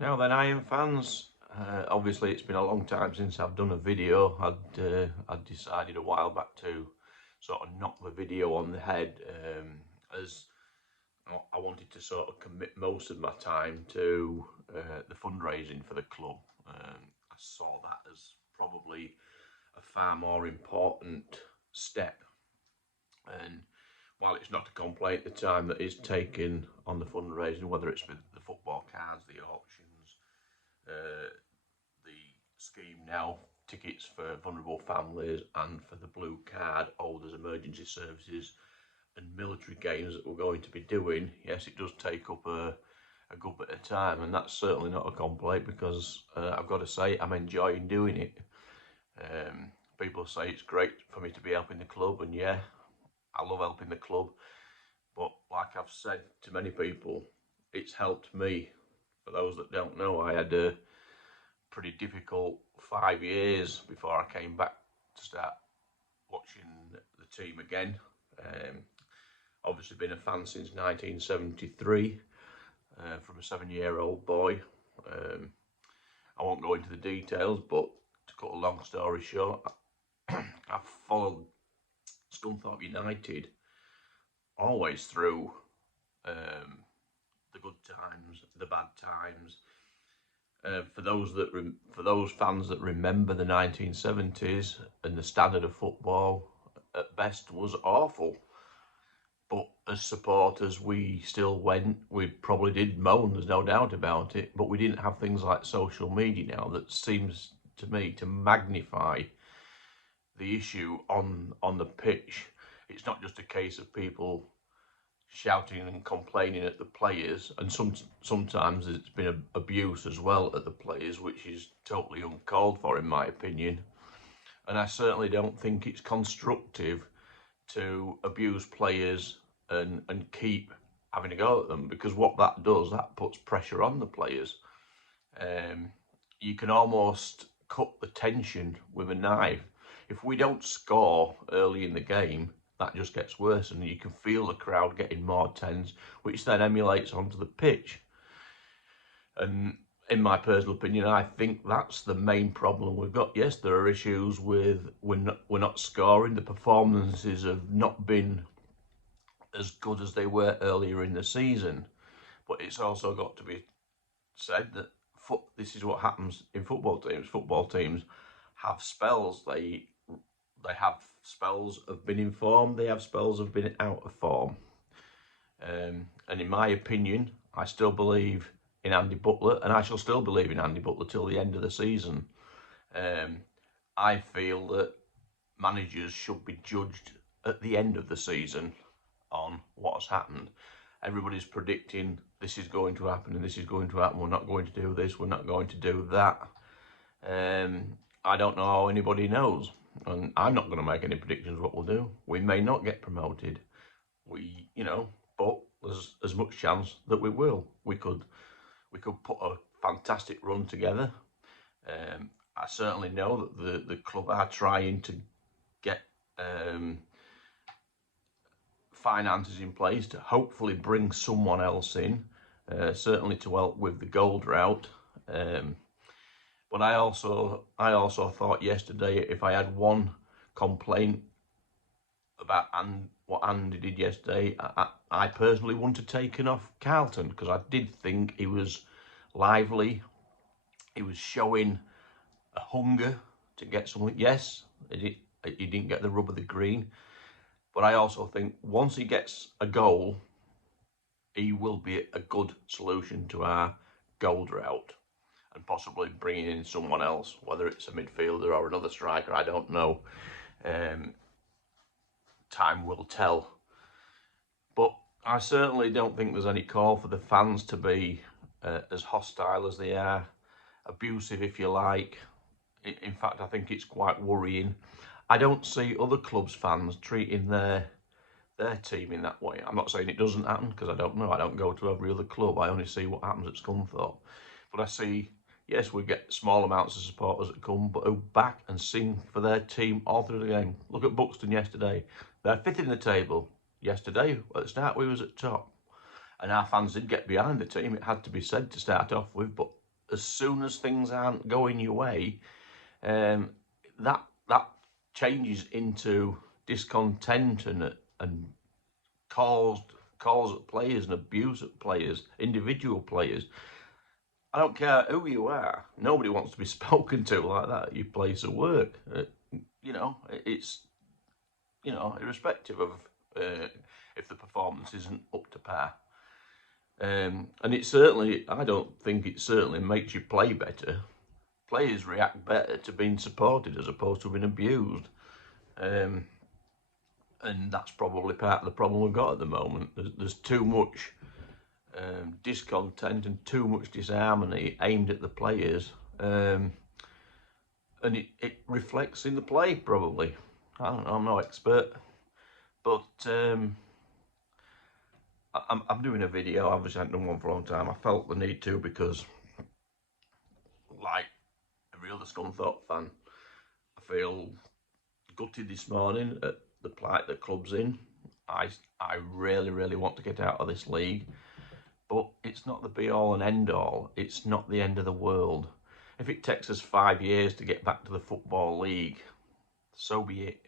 Now then, Iron fans, obviously it's been a long time since I've done a video. I'd decided a while back to sort of knock the video on the head, as I wanted to sort of commit most of my time to the fundraising for the club. I saw that as probably a far more important step. And while it's not a complaint, the time that is taken on the fundraising, whether it's with the football cards, the auctions, the scheme now, tickets for vulnerable families, and for the blue card holders, emergency services, and military games that we're going to be doing, yes, it does take up a good bit of time, and that's certainly not a complaint because I've got to say I'm enjoying doing it. People say it's great for me to be helping the club, and yeah, I love helping the club. But like I've said to many people, it's helped me. For those that don't know, I had a pretty difficult 5 years before I came back to start watching the team again. Obviously been a fan since 1973, from a 7-year-old boy. I won't go into the details, but to cut a long story short, I've followed Scunthorpe United always through the good times, the bad times. For those fans that remember the 1970s and the standard of football at best was awful. But as supporters, we still went. We probably did moan, there's no doubt about it. But we didn't have things like social media now that seems to me to magnify the issue on the pitch. It's not just a case of people shouting and complaining at the players, and sometimes it's been abuse as well at the players, which is totally uncalled for in my opinion. And I certainly don't think it's constructive to abuse players and keep having a go at them, because what that does, that puts pressure on the players. You can almost cut the tension with a knife. If we don't score early in the game, that just gets worse, and you can feel the crowd getting more tense, which then emulates onto the pitch. And in my personal opinion, I think that's the main problem we've got. Yes, there are issues with we're not scoring. The performances have not been as good as they were earlier in the season, but it's also got to be said that this is what happens in football teams. Football teams have spells. They have spells of being in form. They have spells of being out of form. And in my opinion, I still believe in Andy Butler, and I shall still believe in Andy Butler till the end of the season. I feel that managers should be judged at the end of the season on what has happened. Everybody's predicting this is going to happen and this is going to happen. We're not going to do this. We're not going to do that. I don't know how anybody knows, and I'm not going to make any predictions what we'll do. We may not get promoted. But there's as much chance that we will. We could put a fantastic run together. I certainly know that the club are trying to get finances in place to hopefully bring someone else in, certainly to help with the gold route. But I also thought yesterday, if I had one complaint about what Andy did yesterday, I personally wouldn't have taken off Carlton, because I did think he was lively. He was showing a hunger to get something. Yes, he didn't get the rub of the green, but I also think once he gets a goal, he will be a good solution to our gold route, and possibly bringing in someone else, whether it's a midfielder or another striker, I don't know. Time will tell. But I certainly don't think there's any call for the fans to be as hostile as they are, abusive if you like. In fact, I think it's quite worrying. I don't see other clubs' fans treating their team in that way. I'm not saying it doesn't happen, because I don't know. I don't go to every other club. I only see what happens at Scunthorpe. But I see, yes, we get small amounts of supporters that come, but who back and sing for their team all through the game. Look at Buxton yesterday. They're fifth in the table. Yesterday, at the start, we was at top. And our fans did get behind the team, it had to be said to start off with, but as soon as things aren't going your way, that changes into discontent and calls at players and abuse at players, individual players. I don't care who you are. Nobody wants to be spoken to like that at your place of work. It's irrespective of if the performance isn't up to par. And I don't think it certainly makes you play better. Players react better to being supported as opposed to being abused. And that's probably part of the problem we've got at the moment. There's too much discontent and too much disharmony aimed at the players. And it reflects in the play, probably. I don't know, I'm no expert. But I'm doing a video. Obviously I haven't done one for a long time. I felt the need to because, like every other Scunthorpe fan, I feel gutted this morning at the plight the club's in. I really, really want to get out of this league, but it's not the be-all and end-all. It's not the end of the world. If it takes us 5 years to get back to the Football League, so be it.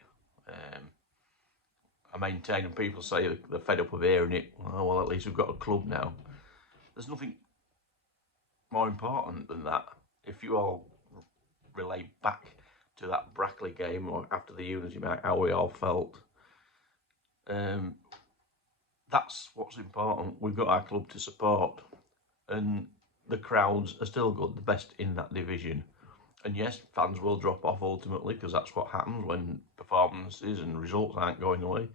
I maintain, and people say they're fed up of hearing it, oh, well, at least we've got a club now. There's nothing more important than that. If you all relate back to that Brackley game or after the Unity match, how we all felt, that's what's important. We've got our club to support, and the crowds are still good, the best in that division. And yes, fans will drop off ultimately, because that's what happens when performances and results aren't going away.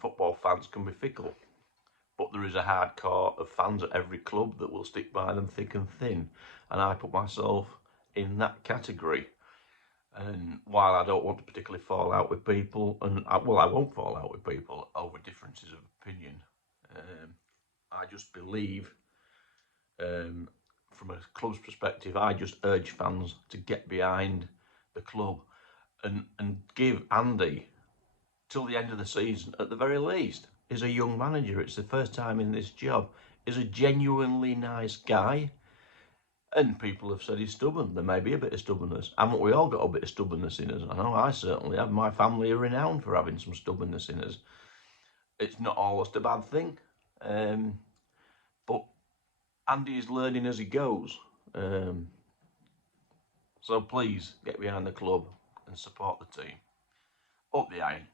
Football fans can be fickle, but there is a hard core of fans at every club that will stick by them thick and thin, and I put myself in that category. And while I don't want to particularly fall out with people, I won't fall out with people over differences of opinion, I just believe, from a club's perspective, I just urge fans to get behind the club and give Andy till the end of the season, at the very least. He's a young manager, it's the first time in this job. He's a genuinely nice guy, and people have said he's stubborn. There may be a bit of stubbornness. Haven't we all got a bit of stubbornness in us? I know I certainly have. My family are renowned for having some stubbornness in us. It's not always a bad thing, but Andy is learning as he goes. So please get behind the club and support the team. Up the iron.